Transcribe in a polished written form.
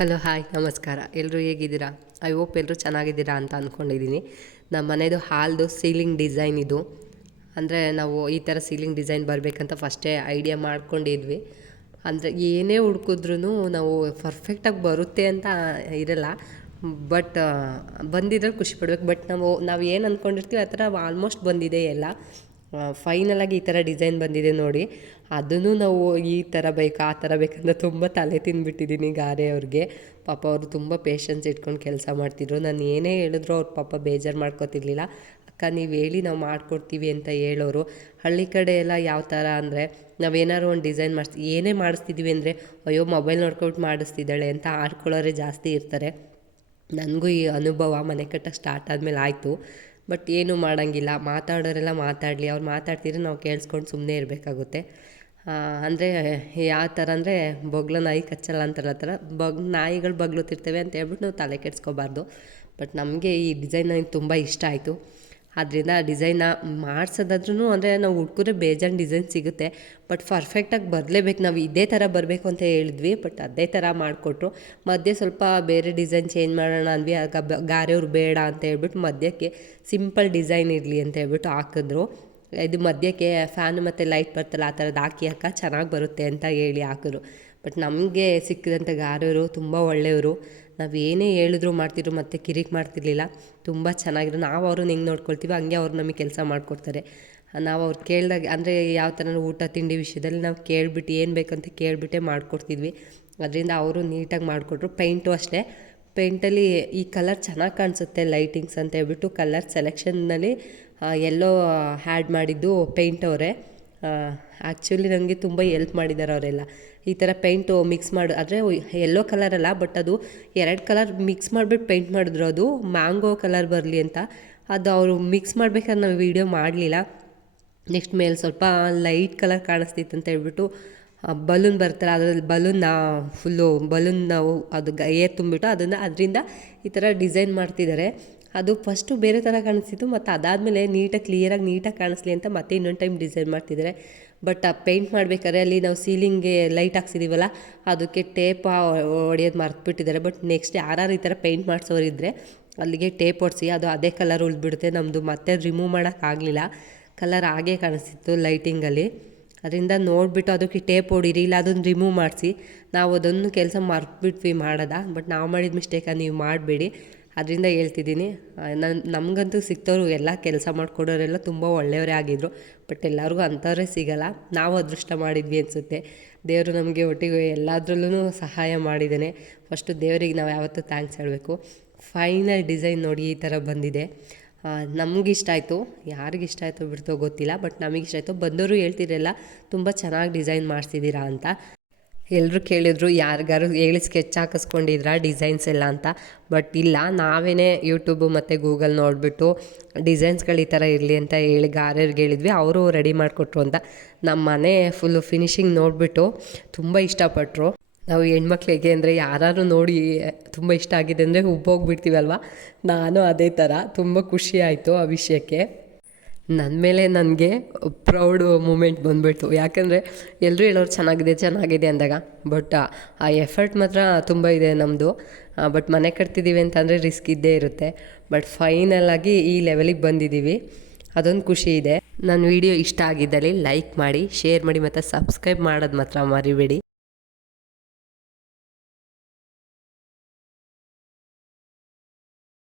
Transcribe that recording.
Hello hi ನಮಸ್ಕಾರ. ಎಲ್ಲರೂ ಹೇಗಿದ್ದೀರಾ? ಐ ಹೋಪ್ ಎಲ್ಲರೂ ಚೆನ್ನಾಗಿದ್ದೀರಾ ಅಂತ ಅಂದ್ಕೊಂಡಿದ್ದೀನಿ. ನಮ್ಮ ಮನೆಯದು ಹಾಲ್ದು ಸೀಲಿಂಗ್ ಡಿಸೈನ್ ಇದು. ಅಂದರೆ ನಾವು ಈ ಥರ ಸೀಲಿಂಗ್ ಡಿಸೈನ್ ಬರಬೇಕಂತ ಫಸ್ಟೇ ಐಡಿಯಾ ಮಾಡ್ಕೊಂಡಿದ್ವಿ. ಅಂದರೆ ಏನೇ ಹುಡುಕಿದ್ರೂ ನಾವು ಪರ್ಫೆಕ್ಟಾಗಿ ಬರುತ್ತೆ ಅಂತ ಇರಲ್ಲ. ಬಟ್ ಬಂದಿದ್ರೆ ಖುಷಿ ಪಡ್ಬೇಕು. ಬಟ್ ನಾವು ಏನು ಅಂದ್ಕೊಂಡಿರ್ತೀವಿ ಆ ಥರ ಆಲ್ಮೋಸ್ಟ್ ಬಂದಿದೆ ಎಲ್ಲ. ಫೈನಲಾಗಿ ಈ ಥರ ಡಿಸೈನ್ ಬಂದಿದೆ ನೋಡಿ. ಅದನ್ನು ನಾವು ಈ ಥರ ಬೇಕು ಆ ಥರ ಬೇಕಂತ ತುಂಬ ತಲೆ ತಿಂದುಬಿಟ್ಟಿದ್ದೀನಿ ಗಾರೆ ಅವ್ರಿಗೆ. ಪಾಪ ಅವರು ತುಂಬ ಪೇಷನ್ಸ್ ಇಟ್ಕೊಂಡು ಕೆಲಸ ಮಾಡ್ತಿದ್ರು. ನಾನು ಏನೇ ಹೇಳಿದ್ರು ಅವ್ರು ಪಾಪ ಬೇಜಾರು ಮಾಡ್ಕೊತಿರ್ಲಿಲ್ಲ. ಅಕ್ಕ ನೀವು ಹೇಳಿ ನಾವು ಮಾಡಿಕೊಡ್ತೀವಿ ಅಂತ ಹೇಳೋರು. ಹಳ್ಳಿ ಕಡೆ ಎಲ್ಲ ಯಾವ ಥರ ಅಂದರೆ ನಾವೇನಾದ್ರು ಒಂದು ಡಿಸೈನ್ ಏನೇ ಮಾಡಿಸ್ತಿದ್ವಿ ಅಂದರೆ ಅಯ್ಯೋ ಮೊಬೈಲ್ ನೋಡ್ಕೊಂಡು ಮಾಡಿಸ್ತಿದ್ದಾಳೆ ಅಂತ ಆಡ್ಕೊಳ್ಳೋರೇ ಜಾಸ್ತಿ ಇರ್ತಾರೆ. ನನಗೂ ಈ ಅನುಭವ ಮನೆ ಕಟ್ಟಕ್ಕೆ ಸ್ಟಾರ್ಟ್ ಆದಮೇಲೆ ಆಯಿತು. ಬಟ್ ಏನೂ ಮಾಡೋಂಗಿಲ್ಲ, ಮಾತಾಡೋರೆಲ್ಲ ಮಾತಾಡಲಿ, ಅವ್ರು ಮಾತಾಡ್ತಿದ್ರೆ ನಾವು ಕೇಳಿಸ್ಕೊಂಡು ಸುಮ್ಮನೆ ಇರಬೇಕಾಗುತ್ತೆ. ಅಂದರೆ ಯಾವ ಥರ ಅಂದರೆ ಬೊಗ್ಲ ನಾಯಿ ಕಚ್ಚಲ್ಲ ಅಂತಾರಲ್ಲ ಆ ಥರ ನಾಯಿಗಳು ಬಗ್ಲುತ್ತಿರ್ತವೆ ಅಂತ ಹೇಳ್ಬಿಟ್ಟು ನಾವು ತಲೆ ಕೆಡಿಸ್ಕೋಬಾರ್ದು. ಬಟ್ ನಮಗೆ ಈ ಡಿಸೈನ್ ನನಗೆ ತುಂಬ ಇಷ್ಟ ಆಯಿತು. ಆದ್ದರಿಂದ ಆ ಡಿಸೈನ್ನ ಮಾಡಿಸೋದಾದ್ರೂ ಅಂದರೆ ನಾವು ಹುಡ್ಕಿದ್ರೆ ಬೇಜಾನ್ ಡಿಸೈನ್ ಸಿಗುತ್ತೆ. ಬಟ್ ಪರ್ಫೆಕ್ಟಾಗಿ ಬರಲೇಬೇಕು, ನಾವು ಇದೇ ಥರ ಬರಬೇಕು ಅಂತ ಹೇಳಿದ್ವಿ. ಬಟ್ ಅದೇ ಥರ ಮಾಡಿಕೊಟ್ರು. ಮಧ್ಯೆ ಸ್ವಲ್ಪ ಬೇರೆ ಡಿಸೈನ್ ಚೇಂಜ್ ಮಾಡೋಣ ಅಂದ್ವಿ. ಆಗ ಗಾರೆಯವ್ರು ಬೇಡ ಅಂತ ಹೇಳ್ಬಿಟ್ಟು ಮಧ್ಯಕ್ಕೆ ಸಿಂಪಲ್ ಡಿಸೈನ್ ಇರಲಿ ಅಂತ ಹೇಳ್ಬಿಟ್ಟು ಹಾಕಿದ್ರು. ಇದು ಮಧ್ಯಕ್ಕೆ ಫ್ಯಾನು ಮತ್ತು ಲೈಟ್ ಬರ್ತಲ್ಲ ಆ ಥರದ್ದು ಹಾಕಿ ಚೆನ್ನಾಗಿ ಬರುತ್ತೆ ಅಂತ ಹೇಳಿ ಹಾಕಿದ್ರು. ಬಟ್ ನಮಗೆ ಸಿಕ್ಕಿದಂಥ ಗಾರೆಯವರು ತುಂಬ ಒಳ್ಳೆಯವರು. ನಾವು ಏನೇ ಹೇಳಿದ್ರು ಮಾಡ್ತಿದ್ರು, ಮತ್ತು ಕಿರಿಕ್ ಮಾಡ್ತಿರ್ಲಿಲ್ಲ. ತುಂಬ ಚೆನ್ನಾಗಿರೋ ನಾವು ಅವ್ರನ್ನ ಹೆಂಗೆ ನೋಡ್ಕೊಳ್ತೀವಿ ಹಂಗೆ ಅವ್ರು ನಮಗೆ ಕೆಲಸ ಮಾಡಿಕೊಡ್ತಾರೆ. ನಾವು ಅವ್ರು ಕೇಳಿದಾಗ ಅಂದರೆ ಯಾವ ಥರ ಊಟ ತಿಂಡಿ ವಿಷಯದಲ್ಲಿ ನಾವು ಕೇಳಿಬಿಟ್ಟು ಏನು ಬೇಕಂತ ಕೇಳಿಬಿಟ್ಟೆ ಮಾಡಿಕೊಡ್ತಿದ್ವಿ. ಅದರಿಂದ ಅವರು ನೀಟಾಗಿ ಮಾಡಿಕೊಟ್ರು. ಪೇಂಟು ಅಷ್ಟೇ, ಪೇಂಟಲ್ಲಿ ಈ ಕಲರ್ ಚೆನ್ನಾಗಿ ಕಾಣಿಸುತ್ತೆ ಲೈಟಿಂಗ್ಸ್ ಅಂತ ಹೇಳ್ಬಿಟ್ಟು ಕಲರ್ ಸೆಲೆಕ್ಷನ್ನಲ್ಲಿ ಎಲ್ಲೋ ಹ್ಯಾಡ್ ಮಾಡಿದ್ದು ಪೇಂಟ್ ಅವರೇ. ಆ್ಯಕ್ಚುಲಿ ನನಗೆ ತುಂಬ ಎಲ್ಪ್ ಮಾಡಿದ್ದಾರೆ ಅವರೆಲ್ಲ. ಈ ಥರ ಪೇಂಟು ಮಿಕ್ಸ್ ಮಾಡಿ ಆದರೆ ಯೆಲ್ಲೋ ಕಲರ್ ಅಲ್ಲ, ಬಟ್ ಅದು 2 ಕಲರ್ ಮಿಕ್ಸ್ ಮಾಡಿಬಿಟ್ಟು ಪೇಂಟ್ ಮಾಡಿದ್ರು. ಅದು ಮ್ಯಾಂಗೋ ಕಲರ್ ಬರಲಿ ಅಂತ. ಅದು ಅವರು ಮಿಕ್ಸ್ ಮಾಡ್ಬೇಕಾದ್ರೆ ನಾವು ವೀಡಿಯೋ ಮಾಡಲಿಲ್ಲ. ನೆಕ್ಸ್ಟ್ ಮೇಲೆ ಸ್ವಲ್ಪ ಲೈಟ್ ಕಲರ್ ಕಾಣಿಸ್ತಿತ್ತು ಅಂತ ಹೇಳ್ಬಿಟ್ಟು ಬಲೂನ್ ಬರ್ತಾರೆ, ಅದರಲ್ಲಿ ಬಲೂನ್ನ ಫುಲ್ಲು ಬಲೂನ್ ನಾವು ಅದು ಏರ್ ತುಂಬಿಟ್ಟು ಅದರಿಂದ ಈ ಥರ ಡಿಸೈನ್ ಮಾಡ್ತಿದ್ದಾರೆ. ಅದು ಫಸ್ಟು ಬೇರೆ ಥರ ಕಾಣಿಸ್ತಿತ್ತು, ಮತ್ತು ಅದಾದಮೇಲೆ ನೀಟಾಗಿ ಕಾಣಿಸ್ಲಿ ಅಂತ ಮತ್ತೆ ಇನ್ನೊಂದು ಟೈಮ್ ಡಿಸೈನ್ ಮಾಡ್ತಿದ್ದಾರೆ. ಬಟ್ ಆ ಪೇಂಟ್ ಮಾಡಬೇಕಾದ್ರೆ ಅಲ್ಲಿ ನಾವು ಸೀಲಿಂಗ್ಗೆ ಲೈಟ್ ಹಾಕ್ಸಿದ್ದೀವಲ್ಲ ಅದಕ್ಕೆ ಟೇಪ್ ಹೊಡೆಯೋದು ಮರ್ತ್ಬಿಟ್ಟಿದ್ದಾರೆ. ಬಟ್ ನೆಕ್ಸ್ಟ್ ಯಾರು ಈ ಥರ ಪೇಂಟ್ ಮಾಡಿಸೋರಿದ್ದರೆ ಅಲ್ಲಿಗೆ ಟೇಪ್ ಹೊಡಿಸಿ ಅದು ಅದೇ ಕಲರ್ ಉಳಿದ್ಬಿಡುತ್ತೆ. ನಮ್ಮದು ಮತ್ತೆ ರಿಮೂವ್ ಮಾಡೋಕ್ಕಾಗಲಿಲ್ಲ, ಕಲರ್ ಹಾಗೇ ಕಾಣಿಸ್ತಿತ್ತು ಲೈಟಿಂಗಲ್ಲಿ. ಅದರಿಂದ ನೋಡಿಬಿಟ್ಟು ಅದಕ್ಕೆ ಟೇಪ್ ಹೊಡೀರಿ, ಇಲ್ಲ ಅದನ್ನು ರಿಮೂವ್ ಮಾಡಿಸಿ. ನಾವು ಅದನ್ನು ಕೆಲಸ ಮರ್ತ್ಬಿಟ್ವಿ ಮಾಡೋದ. ಬಟ್ ನಾವು ಮಾಡಿದ ಮಿಸ್ಟೇಕನ್ನು ನೀವು ಮಾಡಬೇಡಿ, ಅದರಿಂದ ಹೇಳ್ತಿದ್ದೀನಿ. ನಮಗಂತೂ ಸಿಕ್ತವರು ಎಲ್ಲ ಕೆಲಸ ಮಾಡಿಕೊಡೋರೆಲ್ಲ ತುಂಬ ಒಳ್ಳೆಯವರೇ ಆಗಿದ್ದರು. ಬಟ್ ಎಲ್ಲರಿಗೂ ಅಂಥವ್ರೇ ಸಿಗೋಲ್ಲ. ನಾವು ಅದೃಷ್ಟ ಮಾಡಿದ್ವಿ ಅನಿಸುತ್ತೆ. ದೇವರು ನಮಗೆ ಒಟ್ಟಿಗೆ ಎಲ್ಲದರಲ್ಲೂ ಸಹಾಯ ಮಾಡಿದ್ದಾನೆ. ಫಸ್ಟು ದೇವರಿಗೆ ನಾವು ಯಾವತ್ತೂ ಥ್ಯಾಂಕ್ಸ್ ಹೇಳಬೇಕು. ಫೈನಲ್ ಡಿಸೈನ್ ನೋಡಿ ಈ ಥರ ಬಂದಿದೆ. ನಮಗಿಷ್ಟ ಆಯಿತು, ಯಾರಿಗಿಷ್ಟ ಆಯಿತೋ ಬಿಡ್ತೋ ಗೊತ್ತಿಲ್ಲ, ಬಟ್ ನಮಗಿಷ್ಟ ಆಯಿತು. ಬಂದವರು ಹೇಳ್ತಿರಲ್ಲ ತುಂಬ ಚೆನ್ನಾಗಿ ಡಿಸೈನ್ ಮಾಡಿಸಿದ್ದೀರಾ ಅಂತ. ಎಲ್ಲರೂ ಕೇಳಿದ್ರು ಯಾರಿಗಾರು ಹೇಳಿ ಸ್ಕೆಚ್ ಹಾಕಿಸ್ಕೊಂಡಿದ್ರಾ ಡಿಸೈನ್ಸ್ ಎಲ್ಲ ಅಂತ. ಬಟ್ ಇಲ್ಲ, ನಾವೇ ಯೂಟ್ಯೂಬು ಮತ್ತು ಗೂಗಲ್ ನೋಡಿಬಿಟ್ಟು ಡಿಸೈನ್ಸ್ಗಳು ಈ ಥರ ಇರಲಿ ಅಂತ ಹೇಳಿ ಗಾರೆಯವ್ರಿಗೆ ಹೇಳಿದ್ವಿ. ಅವರು ರೆಡಿ ಮಾಡಿಕೊಟ್ರು ಅಂತ. ನಮ್ಮ ಮನೆ ಫುಲ್ಲು ಫಿನಿಶಿಂಗ್ ನೋಡಿಬಿಟ್ಟು ತುಂಬ ಇಷ್ಟಪಟ್ಟರು. ನಾವು ಹೆಣ್ಮಕ್ಳಿಗೆ ಅಂದರೆ ಯಾರು ನೋಡಿ ತುಂಬ ಇಷ್ಟ ಆಗಿದೆ ಅಂದರೆ ಉಬ್ಬೋಗ್ಬಿಡ್ತೀವಲ್ವ, ನಾನು ಅದೇ ಥರ ತುಂಬ ಖುಷಿ ಆಯಿತು ಆ ವಿಷಯಕ್ಕೆ. ನನ್ನ ಮೇಲೆ ನನಗೆ ಪ್ರೌಡ್ ಮೂಮೆಂಟ್ ಬಂದುಬಿಡ್ತು. ಯಾಕಂದರೆ ಎಲ್ಲರೂ ಹೇಳೋರು ಚೆನ್ನಾಗಿದೆ ಅಂದಾಗ. ಬಟ್ ಆ ಎಫರ್ಟ್ ಮಾತ್ರ ತುಂಬ ಇದೆ ನಮ್ಮದು. ಬಟ್ ಮನೆ ಕಟ್ತಿದ್ದೀವಿ ಅಂತಂದರೆ ರಿಸ್ಕ್ ಇದ್ದೇ ಇರುತ್ತೆ. ಬಟ್ ಫೈನಲಾಗಿ ಈ ಲೆವೆಲಿಗೆ ಬಂದಿದ್ದೀವಿ, ಅದೊಂದು ಖುಷಿ ಇದೆ. ನನ್ನ ವಿಡಿಯೋ ಇಷ್ಟ ಆಗಿದ್ದಲ್ಲಿ ಲೈಕ್ ಮಾಡಿ, ಶೇರ್ ಮಾಡಿ ಮತ್ತು ಸಬ್ಸ್ಕ್ರೈಬ್ ಮಾಡೋದು ಮಾತ್ರ ಮರಿಬೇಡಿ.